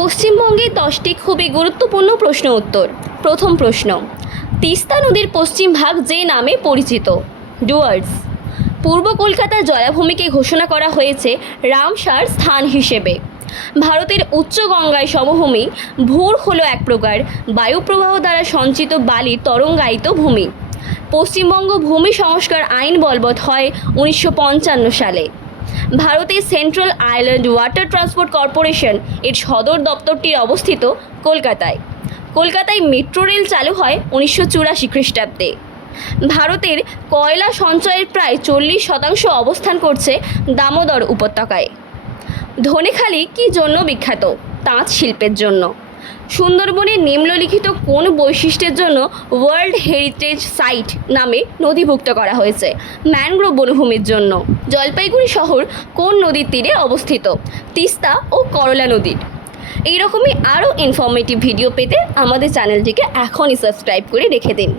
পশ্চিমবঙ্গের 10টি খুবই গুরুত্বপূর্ণ প্রশ্ন উত্তর। প্রথম প্রশ্ন, তিস্তা নদীর পশ্চিম ভাগ যে নামে পরিচিত? ডুয়ার্স। পূর্ব কলকাতা জলাভূমিকে ঘোষণা করা হয়েছে রামসার স্থান হিসেবে। ভারতের উচ্চ গঙ্গায় সমভূমি ভূর হলো এক প্রকার বায়ুপ্রবাহ দ্বারা সঞ্চিত বালির তরঙ্গায়িত ভূমি। পশ্চিমবঙ্গ ভূমি সংস্কার আইন বলবৎ হয় 1955 সালে। ভারতের central island water transport corporation এর সদর দপ্তরটি অবস্থিত কলকাতায়। কলকাতায় মেট্রো রেল চালু হয় 1984 খ্রিস্টাব্দে। ভারতের কয়লা সঞ্চয়ের প্রায় 40% অবস্থান করছে দামোদর উপত্যকায়। ধনেখালি কী জন্য বিখ্যাত? তাঁত শিল্পের জন্য। সুন্দরবনের নিম্নলিখিত কোন বৈশিষ্ট্যের জন্য ওয়ার্ল্ড হেরিটেজ সাইট নামে নথিভুক্ত করা হয়েছে? ম্যানগ্রোভ বনভূমির জন্য। জলপাইগুড়ি শহর কোন নদীর তীরে অবস্থিত? তিস্তা ও করলা নদীর। এইরকমই আরও ইনফরমেটিভ ভিডিও পেতে আমাদের চ্যানেলটিকে এখনই সাবস্ক্রাইব করে রেখে দিন।